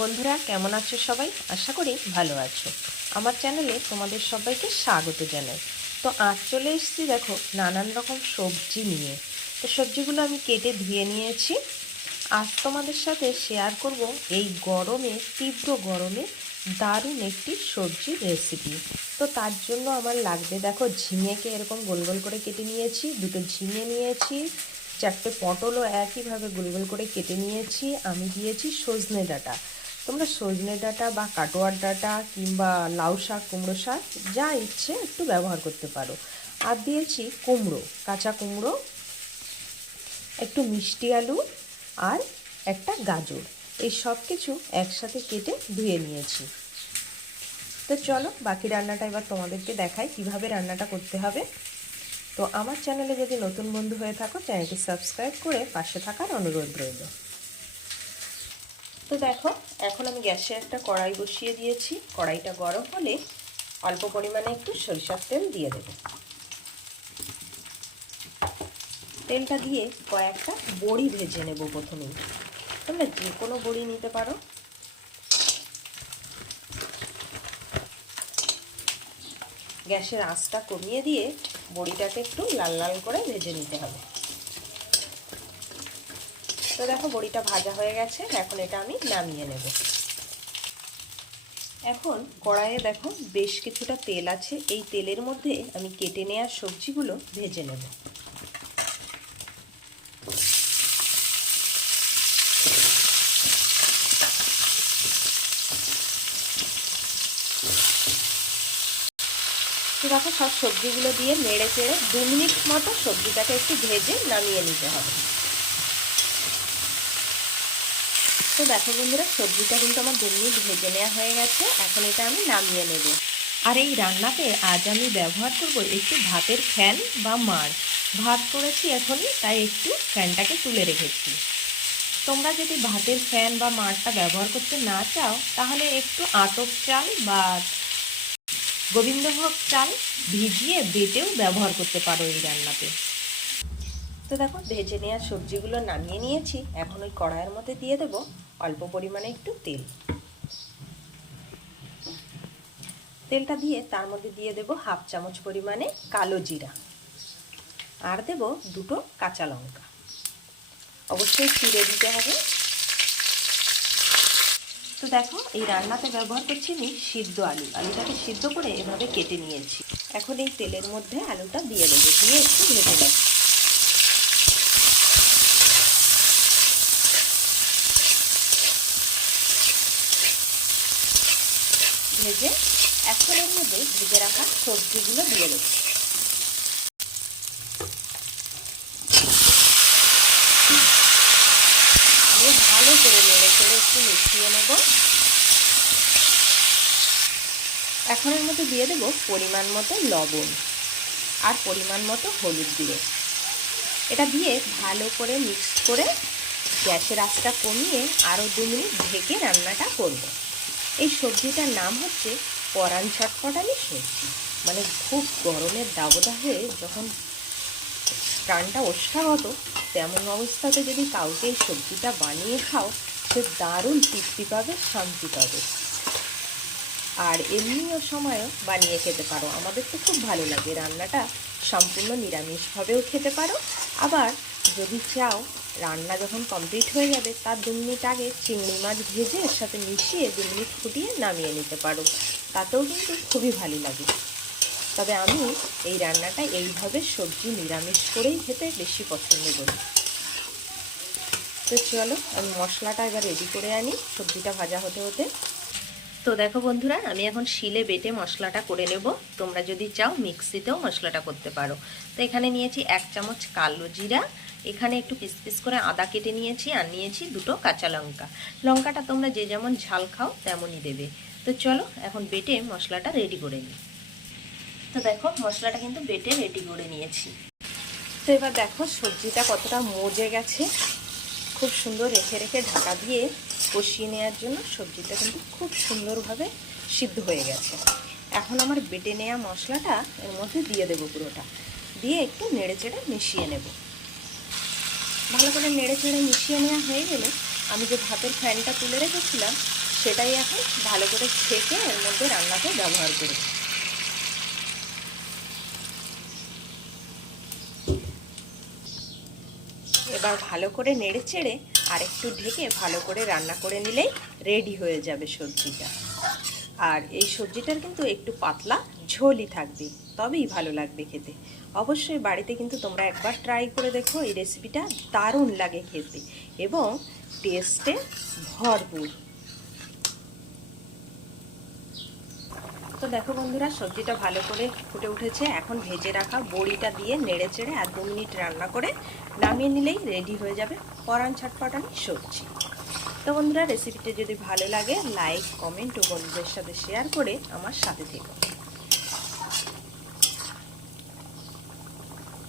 বন্ধুরা, কেমন আছো সবাই? আশা করি ভালো আছো। আমার চ্যানেলে তোমাদের সবাইকে স্বাগত জানাই। তো আজ চলে এসেছি দেখো নানান রকম সবজি নিয়ে। তো সবজিগুলো আমি কেটে ধুয়ে নিয়েছি। আজ তোমাদের সাথে শেয়ার করব এই গরমে, তীব্র গরমে দারুণ একটি সবজির রেসিপি তো তার জন্য আমার লাগবে দেখো ঝিঙেকে এরকম গোল গোল করে কেটে নিয়েছি, দুটো ঝিঙে নিয়েছি, চারটে পটলও একইভাবে গোল গোল করে কেটে নিয়েছি। আমি দিয়েছি সজনে ডাঁটা। তোমরা সজনে ডাঁটা বা কাটোয়ার ডাঁটা কিংবা লাউ শাক, কুমড়ো শাক, যা ইচ্ছে একটু ব্যবহার করতে পারো। আর দিয়েছি কুমড়ো, কাঁচা কুমড়ো, একটু মিষ্টি আলু আর একটা গাজর। এই সব কিছু একসাথে কেটে ধুয়ে নিয়েছি। তো চলো, বাকি রান্নাটা এবার তোমাদেরকে দেখাই কীভাবে রান্নাটা করতে হবে। তো আমার চ্যানেলে যদি নতুন বন্ধু হয়ে থাকো, চ্যানেলটি সাবস্ক্রাইব করে পাশে থাকার অনুরোধ রইল। তো দেখো, এখন আমি গ্যাসে একটা কড়াই বসিয়ে দিয়েছি। কড়াইটা গরম হলে অল্প পরিমাণে একটু সরিষার তেল দিয়ে দেবো। তেলটা দিয়ে কয়েকটা বড়ি ভেজে নেব প্রথমেই তোমরা যে কোনো বড়ি নিতে পারো। গ্যাসের আঁচটা কমিয়ে দিয়ে বড়িটাকে একটু লাল লাল করে ভেজে নিতে হবে। তো দেখো বড়িটা ভাজা হয়ে গেছে। এখন এটা আমি নামিয়ে নেব। এখন কড়াইয়ে দেখো বেশ কিছুটা তেল আছে। এই তেলের মধ্যে আমি কেটে নেওয়া সবজিগুলো ভেজে নেব। দেখো সব সবজিগুলো দিয়ে নেড়ে চেড়ে দু মিনিট মতো সবজিটাকে একটু ভেজে নামিয়ে নিতে হবে। তো দেখো বন্ধুরা, সবজিটা কিন্তু আমার মিনিট ভেজে নেওয়া হয়ে গেছে। এখন এটা আমি নামিয়ে নেব। আর এই রান্নাতে আজ আমি ব্যবহার করব একটু ভাতের ফ্যান বা মার। ভাত করেছি এখনই, তাই একটু ফ্যানটাকে তুলে রেখেছি। তোমরা যদি ভাতের ফ্যান বা মারটা ব্যবহার করতে না চাও, তাহলে একটু আতপ চাল বা গোবিন্দভোগ চাল ভিজিয়ে বেটেও ব্যবহার করতে পারো এই রান্নাতে। তো দেখো, ভেজে নেওয়া সবজিগুলো নামিয়ে নিয়েছি। এখন ওই কড়াইয়ের মধ্যে দিয়ে দেব অল্প পরিমাণে একটু তেল। তেলটা দিয়ে তার মধ্যে দিয়ে দেব হাফ চামচ পরিমাণে কালো জিরা। আর দেব দুটো কাঁচা লঙ্কা। অবশ্যই চিড়ে দিতে হবে। তো দেখো, এই রান্নাতে ব্যবহার করছি আমি সিদ্ধ আলু। আলুটাকে সিদ্ধ করে এভাবে কেটে নিয়েছি। এখন এই তেলের মধ্যে আলুটা দিয়ে দেবো। দিয়ে একটু ভেজে নেব। ভেজে এখন এর মধ্যে ভেজে রাখা সবজিগুলো দিয়ে দেবো। ভালো করে নেড়ে চেড়ে একটু মিশিয়ে নেব। এখন এর মধ্যে দিয়ে দেব পরিমাণ মতো লবণ আর পরিমাণ মতো হলুদ দিয়ে এটা দিয়ে ভালো করে মিক্স করে গ্যাসের আঁচটা কমিয়ে আরও দু মিনিট ঢেকে রান্নাটা করব। এই সবজিটার নাম হচ্ছে পরাণ ছটপটানি সবজি। মানে খুব গরমের দাবদাহে যখন প্রাণটা ওষ্ঠাগত তেমন অবস্থাতে যদি কাউকে এই সবজিটা বানিয়ে খাও, সে দারুণ তৃপ্তি পাবে, শান্তি পাবে। আর এমনিও সময়ও বানিয়ে খেতে পারো। আমাদের তো খুব ভালো লাগে। রান্নাটা সম্পূর্ণ নিরামিষভাবেও খেতে পারো। আবার যদি চাও, রান্না যখন কমপ্লিট হয়ে যাবে, তার দু মিনিট আগে চিংড়ি মাছ ভেজে এর সাথে মিশিয়ে দু মিনিট ফুটিয়ে নামিয়ে নিতে পারো। তাতেও কিন্তু খুবই ভালো লাগে। তবে আমি এই রান্নাটা এইভাবে সবজি নিরামিষ করেই খেতে বেশি পছন্দ করি। তো চলো, আমি মশলাটা এবার রেডি করে আনি, সবজিটা ভাজা হতে হতে। তো দেখো বন্ধুরা, আমি এখন শিলে বেটে মশলাটা করে নেব। তোমরা যদি চাও, মিক্সিতেও মশলাটা করতে পারো। তো এখানে নিয়েছি এক চামচ কালো জিরা এখানে একটু পিস পিস করে আদা কেটে নিয়েছি আর নিয়েছি দুটো কাঁচা লঙ্কা। লঙ্কাটা তোমরা যে যেমন ঝাল খাও তেমনই দেবে। তো চলো, এখন বেটে মশলাটা রেডি করে নিই। তো দেখো, মশলাটা কিন্তু বেটে রেডি করে নিয়েছি। তো এবার দেখো, সবজিটা কতটা মজে গেছে। খুব সুন্দর রেখে রেখে ঢাকা দিয়ে কষিয়ে নেওয়ার জন্য সবজিটা কিন্তু খুব সুন্দরভাবে সিদ্ধ হয়ে গেছে। এখন আমার বেটে নেওয়া মশলাটা এর মধ্যে দিয়ে দেবো পুরোটা। দিয়ে একটু নেড়ে চেড়ে মিশিয়ে নেব। ভালো করে নেড়ে চেড়ে মিশিয়ে নেওয়া হয়ে গেলে আমি যে ভাতের ফ্যানটা তুলে রেখেছিলাম, সেটাই এখন ভালো করে ছেঁকে এর মধ্যে রান্নাতে ব্যবহার করি এবার ভালো করে নেড়ে চেড়ে আর একটু ঢেকে ভালো করে রান্না করে নিলেই রেডি হয়ে যাবে সবজিটা। আর এই সবজিটার কিন্তু একটু পাতলা ঝোলই থাকবে, তবেই ভালো লাগবে খেতে। অবশ্যই বাড়িতে কিন্তু তোমরা একবার ট্রাই করে দেখো, এই রেসিপিটা দারুণ লাগে খেতে এবং টেস্টে ভরপুর। তো দেখো বন্ধুরা, সবজিটা ভালো করে ফুটে উঠেছে। এখন ভেজে রাখা বড়িটা দিয়ে নেড়ে চেড়ে আর দু মিনিট রান্না করে নামিয়ে নিলেই রেডি হয়ে যাবে। পরান ছটপটানি সবজি। তো বন্ধুরা রেসিপিটি যদি ভালো লাগে লাইক কমেন্ট ও বন্ধুদের সাথে শেয়ার করে আমার সাথে থেকো।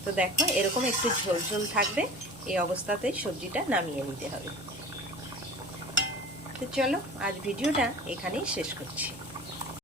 তো দেখো, এরকম একটু ঝোল ঝোল থাকবে, এই অবস্থাতেই সবজিটা নামিয়ে নিতে হবে। তো চলো, আজ ভিডিওটা এখানেই শেষ করছি।